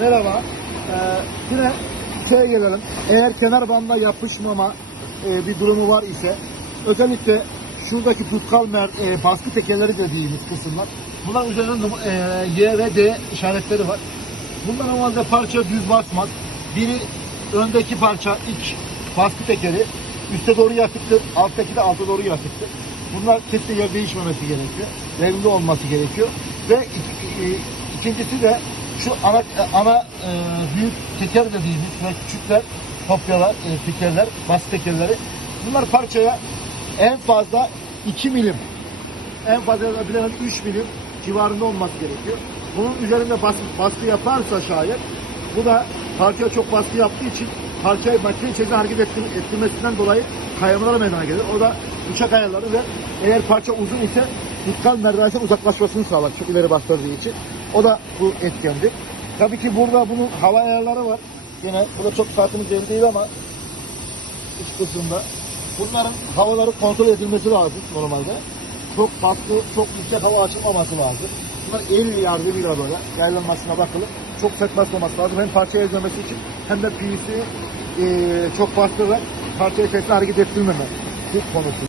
Merhaba. Ee, yine şeye gelelim. Eğer kenar bandına yapışmama e, bir durumu var ise özellikle şuradaki tutkal mer, e, baskı tekerleri dediğimiz kısımlar. Bunların üzerinde e, Y ve D işaretleri var. Bunlar normalde parça düz basmaz. Biri öndeki parça ilk baskı tekeri üste doğru yatıktır. Alttaki de alta doğru yatıktır. Bunlar kesinlikle yer değişmemesi gerekiyor. Yerinde olması gerekiyor. Ve e, ikincisi de şu ana ana e, büyük teker dediğimiz ve küçükler kopyalar, e, tekerler, baskı tekerleri. Bunlar parçaya en fazla 2 milim en fazla bilemem 3 milim civarında olması gerekiyor. Bunun üzerinde baskı, baskı yaparsa şayet bu da parçaya çok baskı yaptığı için parçayı makine içerisinde hareket ettir- ettirmesinden dolayı kaymalar meydana gelir. O da uçak ayarları ve eğer parça uzun ise tutkal merdivensen uzaklaşmasını sağlar çok ileri bastırdığı için. O da bu etkendir. Tabii ki burada bunun hava ayarları var. Yine bu da çok saatimiz belli değil ama iç kısmında. Bunların havaları kontrol edilmesi lazım normalde. Çok baskı, çok yüksek hava açılmaması lazım. Bunlar el yardımıyla böyle yaylanmasına bakılıp çok sert basmaması lazım. Hem parçaya ezmemesi için hem de PVC eee çok bastırarak parçayı tekrar hareket ettirmeme konusu.